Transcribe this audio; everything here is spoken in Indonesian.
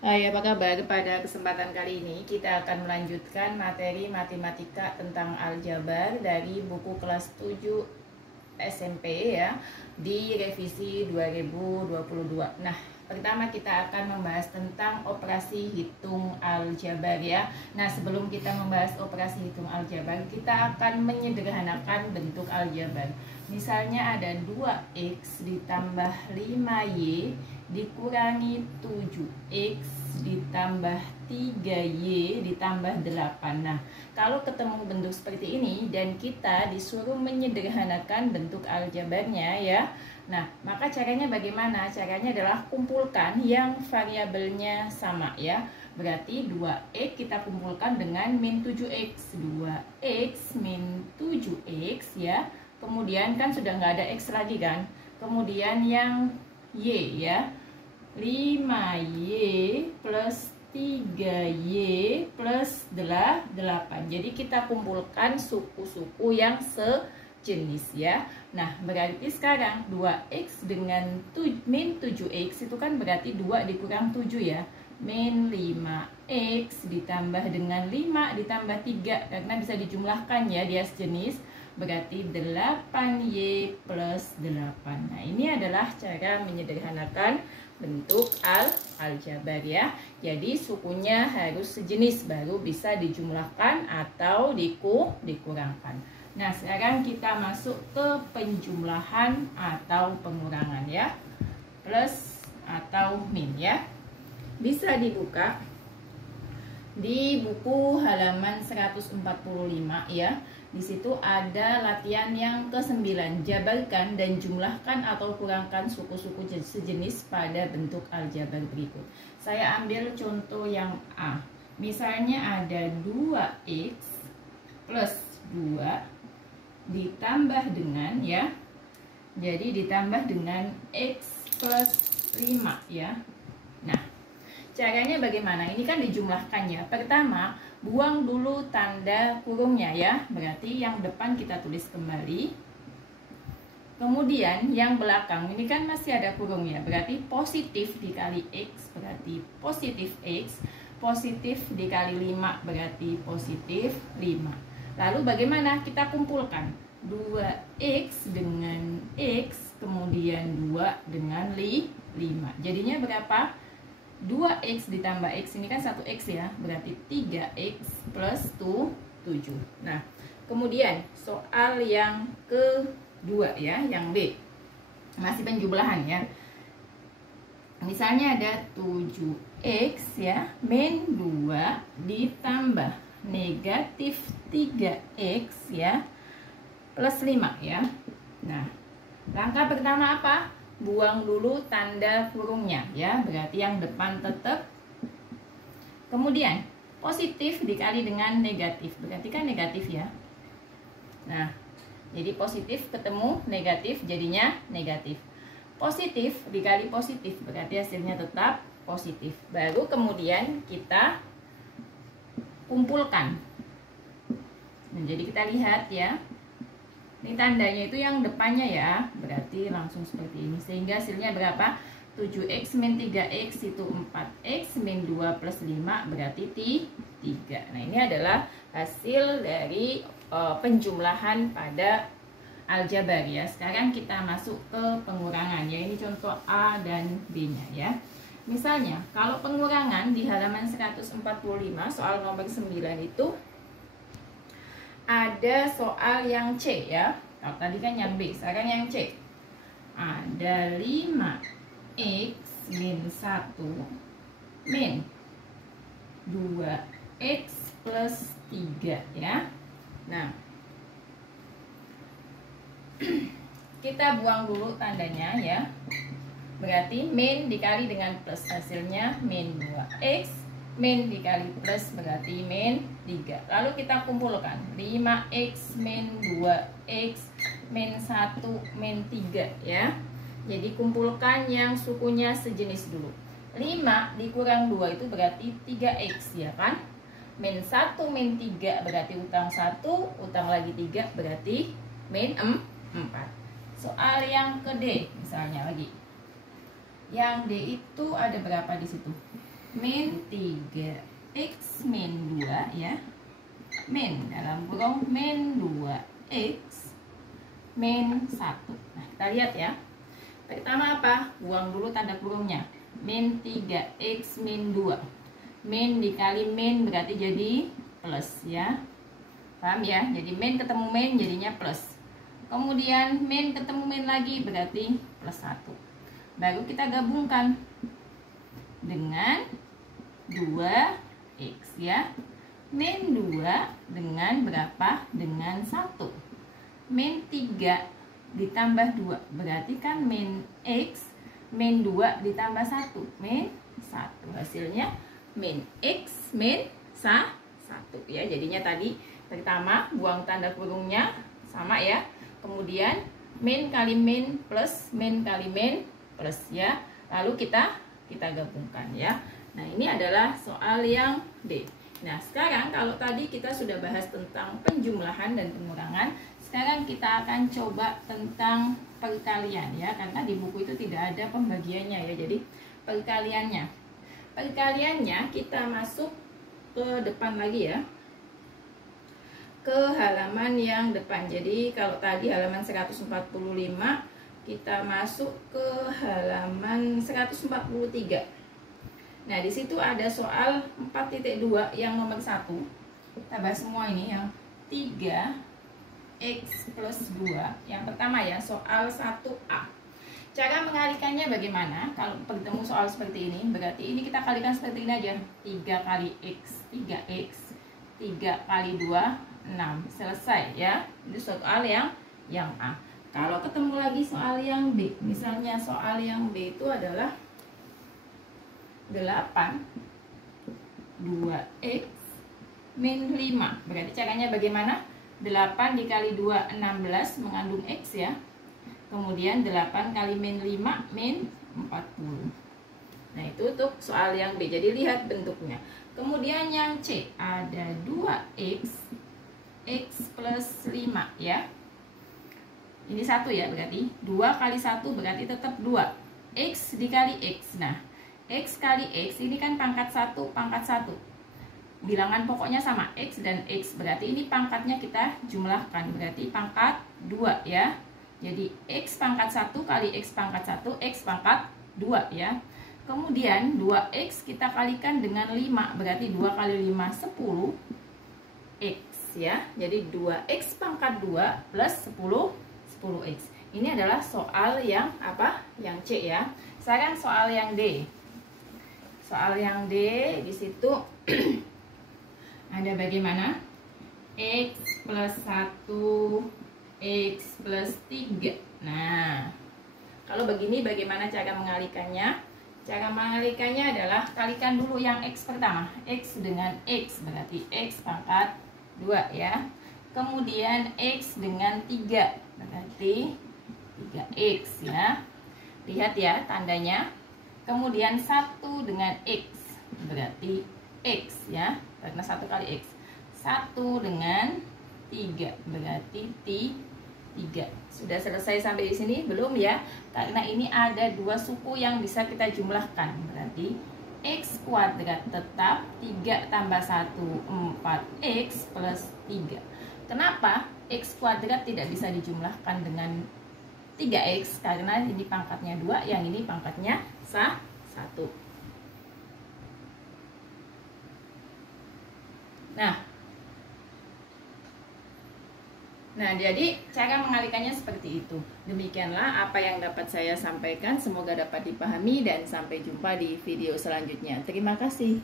Hai, apa kabar? Pada kesempatan kali ini kita akan melanjutkan materi matematika tentang aljabar dari buku kelas 7 SMP ya, di revisi 2022. Nah, pertama kita akan membahas tentang operasi hitung aljabar ya. Nah, sebelum kita membahas operasi hitung aljabar, kita akan menyederhanakan bentuk aljabar. Misalnya ada 2x ditambah 5y dikurangi 7x ditambah 3y ditambah 8. Nah, kalau ketemu bentuk seperti ini dan kita disuruh menyederhanakan bentuk aljabarnya ya. Nah, maka caranya bagaimana? Caranya adalah kumpulkan yang variabelnya sama ya. Berarti 2x kita kumpulkan dengan min 7x. 2x min 7x ya. Kemudian kan sudah nggak ada x lagi kan. Kemudian yang y ya, 5y plus 3y plus 8. Jadi kita kumpulkan suku-suku yang sejenis ya. Nah, berarti sekarang 2x dengan min 7x itu kan berarti 2 dikurang 7 ya. Min 5x ditambah dengan 5 ditambah 3, karena bisa dijumlahkan ya, dia sejenis. Berarti 8y plus 8. Nah, ini adalah cara menyederhanakan bentuk aljabar ya. Jadi sukunya harus sejenis baru bisa dijumlahkan atau dikurangkan. Nah, sekarang kita masuk ke penjumlahan atau pengurangan ya. Plus atau min ya. Bisa dibuka di buku halaman 145 ya. Di situ ada latihan yang ke-9, jabarkan dan jumlahkan atau kurangkan suku-suku sejenis pada bentuk aljabar berikut. Saya ambil contoh yang A. Misalnya ada 2x plus 2 ditambah dengan ya. Jadi ditambah dengan x plus 5 ya. Nah, caranya bagaimana? Ini kan dijumlahkan ya. Pertama, buang dulu tanda kurungnya ya. Berarti yang depan kita tulis kembali. Kemudian yang belakang ini kan masih ada kurung ya. Berarti positif dikali x berarti positif x. Positif dikali 5 berarti positif 5. Lalu bagaimana? Kita kumpulkan 2x dengan x, kemudian 2 dengan 5. Jadinya berapa? 2x ditambah x, ini kan 1x ya, berarti 3x plus 7. Nah, kemudian soal yang kedua ya, yang B, masih penjumlahan ya. Misalnya ada 7x ya, min 2 ditambah negatif 3x ya, plus 5 ya. Nah, langkah pertama apa? Buang dulu tanda kurungnya ya, berarti yang depan tetap. Kemudian positif dikali dengan negatif, berarti kan negatif ya. Nah, jadi positif ketemu negatif jadinya negatif. Positif dikali positif berarti hasilnya tetap positif. Baru kemudian kita kumpulkan. Nah, jadi kita lihat ya. Ini tandanya itu yang depannya ya, berarti langsung seperti ini. Sehingga hasilnya berapa? 7x min 3x itu 4x min 2 plus 5 berarti 3. Nah, ini adalah hasil dari penjumlahan pada aljabar ya. Sekarang kita masuk ke pengurangan ya. Ini contoh A dan B nya ya. Misalnya kalau pengurangan di halaman 145 soal nomor 9 itu ada soal yang C ya. Nah, tadi kan yang B, sekarang yang C. Ada 5x min 1 min 2x plus 3 ya. Nah, kita buang dulu tandanya ya. Berarti min dikali dengan plus, hasilnya min 2x. Min dikali plus berarti min 3. Lalu kita kumpulkan 5x min 2x min 1 min 3 ya. Jadi kumpulkan yang sukunya sejenis dulu. 5 dikurang 2 itu berarti 3x ya kan. Min 1 min 3 berarti utang 1, utang lagi 3 berarti min 4. Soal yang ke D misalnya lagi. Yang D itu ada berapa di situ? min 3x min 2 ya. Min dalam kurung min 2x min 1. Nah, kita lihat ya. Pertama apa? Buang dulu tanda kurungnya. Min 3x min 2. Min dikali min berarti jadi plus ya. Paham ya? Jadi min ketemu min jadinya plus. Kemudian min ketemu min lagi berarti plus 1. Baru kita gabungkan dengan 2x ya. Min 2 dengan berapa? Dengan 1. Min 3 ditambah 2 berarti kan min x min 2 ditambah 1 min 1, hasilnya min x min 1 ya. Jadinya tadi pertama buang tanda kurungnya sama ya, kemudian min kali min plus min kali min plus ya, lalu kita gabungkan ya. Nah, ini adalah soal yang D. Nah, sekarang kalau tadi kita sudah bahas tentang penjumlahan dan pengurangan, sekarang kita akan coba tentang perkalian ya, karena di buku itu tidak ada pembagiannya ya. Jadi perkaliannya kita masuk ke depan lagi ya, ke halaman yang depan. Jadi kalau tadi halaman 145, kita masuk ke halaman 143. Nah, di situ ada soal 4.2 yang nomor 1. Kita bahas semua ini yang 3x plus 2. Yang pertama ya, soal 1A. Cara mengalihkannya bagaimana? Kalau bertemu soal seperti ini, berarti ini kita kalikan seperti ini aja. 3 kali x, 3x, 3 kali 2, 6. Selesai ya. Ini soal yang A. Kalau ketemu lagi soal yang B, misalnya soal yang B itu adalah 8 2x min 5. Berarti caranya bagaimana? 8 dikali 2 16 mengandung x ya. Kemudian 8 kali min 5 min 40. Nah, itu untuk soal yang B. Jadi lihat bentuknya. Kemudian yang C ada 2x x plus 5 ya. Ini 1 ya, berarti 2 kali 1 berarti tetap 2. X dikali x. Nah, x kali x ini kan pangkat 1 pangkat 1. Bilangan pokoknya sama, x dan x. Berarti ini pangkatnya kita jumlahkan, berarti pangkat 2 ya. Jadi x pangkat 1 kali x pangkat 1, x pangkat 2 ya. Kemudian 2x kita kalikan dengan 5, berarti 2 kali 5 10 x ya. Jadi 2x pangkat 2 plus 10x. Ini adalah soal yang apa? Yang C ya. Sekarang soal yang D. Soal yang D di situ ada bagaimana? X plus 1, X plus 3. Nah, kalau begini bagaimana cara mengalihkannya? Cara mengalihkannya adalah kalikan dulu yang X pertama. X dengan X berarti X pangkat 2 ya. Kemudian X dengan 3 berarti 3X ya. Lihat ya tandanya. Kemudian 1 dengan X berarti X ya, karena 1 kali X. 1 dengan 3 berarti 3. Sudah selesai sampai di sini? Belum ya, karena ini ada 2 suku yang bisa kita jumlahkan. Berarti X kuadrat tetap 3 tambah 1 4X plus 3. Kenapa X kuadrat tidak bisa dijumlahkan dengan 3x? Karena ini pangkatnya 2, yang ini pangkatnya 1. Nah, jadi cara mengalihkannya seperti itu. Demikianlah apa yang dapat saya sampaikan. Semoga dapat dipahami dan sampai jumpa di video selanjutnya. Terima kasih.